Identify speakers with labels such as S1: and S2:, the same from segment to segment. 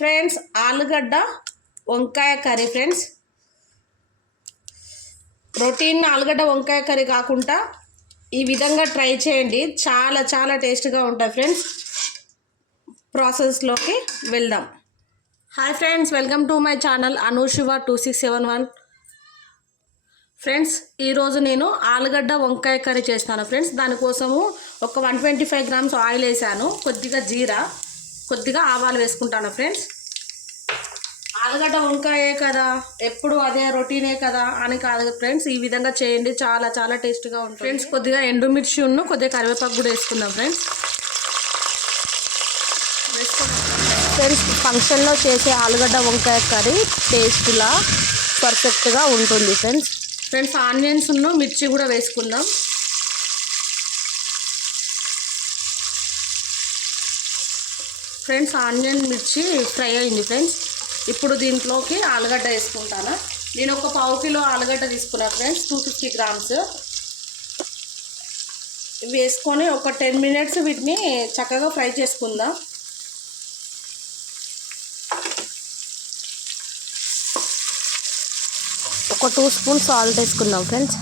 S1: Friends ఆలుగడ్డ వంకాయ curry friends. Routine ఆలుగడ్డ వంకాయ కర్రీ కాకుండా ఈ విధంగా ట్రై చేయండి. చాలా చాలా టేస్ట్గా ఉంటాయి ఫ్రెండ్స్. ప్రాసెస్లోకి వెళ్దాం. Hi friends welcome to my channel Anushiva two six seven one. Friends ఈరోజు నేను ఆలుగడ్డ వంకాయ కర్రీ చేస్తాను. ఫ్రెండ్స్ దానికోసము ఒక one twenty five grams oil వేసాను. కొద్దిగా జీరా. కొద్దిగా ఆవాలు వేసుకుంటాను ఫ్రెండ్స్ ఆలుగడ్డ వంకాయే కదా ఎప్పుడు అదే రొటీనే కదా అని కాదు ఫ్రెండ్స్ ఈ విధంగా చేయండి చాలా చాలా టేస్ట్గా ఉంటుంది. ఫ్రెండ్స్ కొద్దిగా ఎండుమిర్చి ఉన్న కొద్దిగా కరివేపాకు కూడా వేసుకుందాం ఫ్రెండ్స్ ఫ్రెండ్స్ ఫంక్షన్లో చేసే ఆలుగడ్డ వంకాయ కర్రీ టేస్ట్లా పర్ఫెక్ట్గా ఉంటుంది ఫ్రెండ్స్ ఫ్రెండ్స్ ఆనియన్స్ ఉన్న మిర్చి కూడా వేసుకుందాం. ఫ్రెండ్స్ ఆనియన్ మిర్చి ఫ్రై అయింది ఫ్రెండ్స్. ఇప్పుడు దీంట్లోకి ఆలుగడ్డ వేసుకుంటాను. నేను ఒక పావు కిలో ఆలుగడ్డ తీసుకున్నా ఫ్రెండ్స్ టూ ఫిఫ్టీ గ్రామ్స్. ఇవి వేసుకొని ఒక టెన్ మినిట్స్ వీటిని చక్కగా ఫ్రై చేసుకుందాం. ఒక టూ స్పూన్ సాల్ట్ వేసుకుందాం ఫ్రెండ్స్.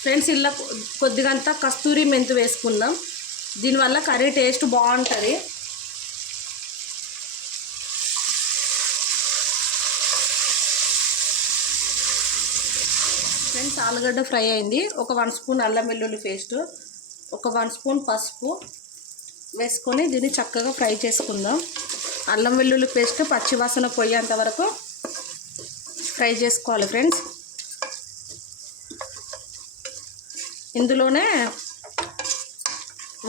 S1: ఫ్రెండ్స్ ఇలా కొద్దిగంతా కస్తూరి మెంతు వేసుకుందాం. దీనివల్ల కర్రీ టేస్ట్ బాగుంటుంది. ఫ్రెండ్స్ ఆలుగడ్డ ఫ్రై అయింది. ఒక వన్ స్పూన్ అల్లం వెల్లుల్లి పేస్ట్ ఒక వన్ స్పూన్ పసుపు వేసుకొని దీన్ని చక్కగా ఫ్రై చేసుకుందాం. అల్లం వెల్లుల్లి పేస్ట్ పచ్చివాసన పోయేంత వరకు ఫ్రై చేసుకోవాలి ఫ్రెండ్స్. ఇందులోనే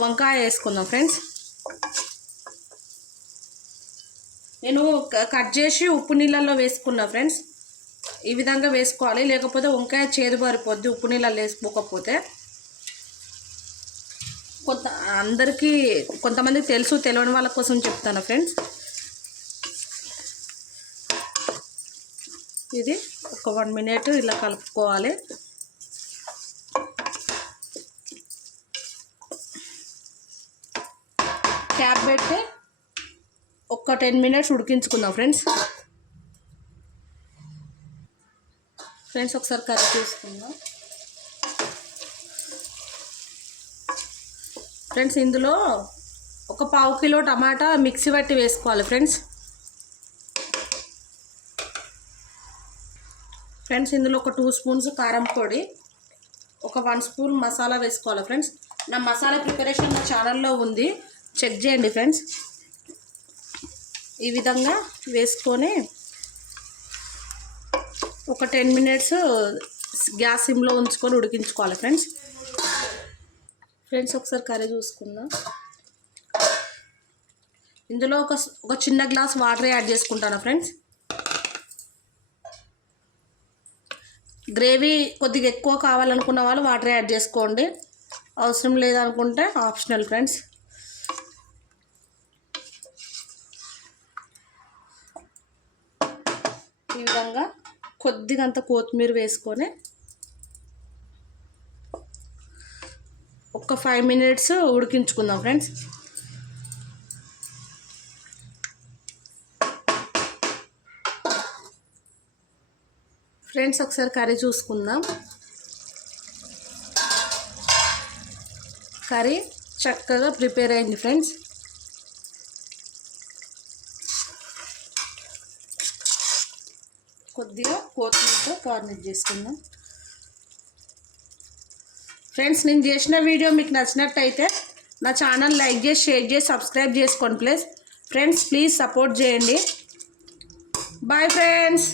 S1: వంకాయ వేసుకుందాం ఫ్రెండ్స్. నేను కట్ చేసి ఉప్పు నీళ్ళల్లో వేసుకున్నా ఫ్రెండ్స్. ఈ విధంగా వేసుకోవాలి. లేకపోతే వంకాయ చేదు పారిపోద్ది ఉప్పు నీళ్ళల్లో వేసుకోకపోతే. కొంత అందరికీ కొంతమందికి తెలుసు తెలియని వాళ్ళ కోసం చెప్తాను ఫ్రెండ్స్. ఇది ఒక వన్ మినిట్ ఇలా కలుపుకోవాలి. క్యాప్ పెట్టి ఒక టెన్ మినిట్స్ ఉడికించుకుందాం ఫ్రెండ్స్. ఫ్రెండ్స్ ఒకసారి కర్రీ చూసుకుందాం. ఫ్రెండ్స్ ఇందులో ఒక పావు కిలో టమాటా మిక్సీ పట్టి వేసుకోవాలి ఫ్రెండ్స్. ఫ్రెండ్స్ ఇందులో ఒక టూ స్పూన్స్ కారం పొడి ఒక వన్ స్పూన్ మసాలా వేసుకోవాలి ఫ్రెండ్స్. నా మసాలా ప్రిపరేషన్ నా ఛానల్లో ఉంది. చెక్ చేయండి ఫ్రెండ్స్. ఈ విధంగా వేసుకొని ఒక టెన్ మినిట్స్ గ్యాస్ సిమ్లో ఉంచుకొని ఉడికించుకోవాలి ఫ్రెండ్స్. ఫ్రెండ్స్ ఒకసారి కర్రీ చూసుకుందాం. ఇందులో ఒక ఒక చిన్న గ్లాస్ వాటర్ యాడ్ చేసుకుంటాను ఫ్రెండ్స్. గ్రేవీ కొద్దిగా ఎక్కువ కావాలనుకున్న వాళ్ళు వాటర్ యాడ్ చేసుకోండి. అవసరం లేదనుకుంటే ఆప్షనల్ ఫ్రెండ్స్. ఈ విధంగా కొద్దిగా అంత కొత్తిమీర వేసుకొని ఒక ఫైవ్ మినిట్స్ ఉడికించుకుందాం ఫ్రెండ్స్. ఫ్రెండ్స్ ఒకసారి కర్రీ చూసుకుందాం. కర్రీ చక్కగా ప్రిపేర్ అయింది ఫ్రెండ్స్. కొద్దిగా కొత్తిమీరతో గార్నిష్ చేసుకుందాం. ఫ్రెండ్స్ నేను చేసిన వీడియో మీకు నచ్చినట్టయితే నా ఛానల్ లైక్ చేసి షేర్ చేసి సబ్స్క్రైబ్ చేసుకోండి ప్లీజ్. ఫ్రెండ్స్ ప్లీజ్ సపోర్ట్ చేయండి. Bye friends.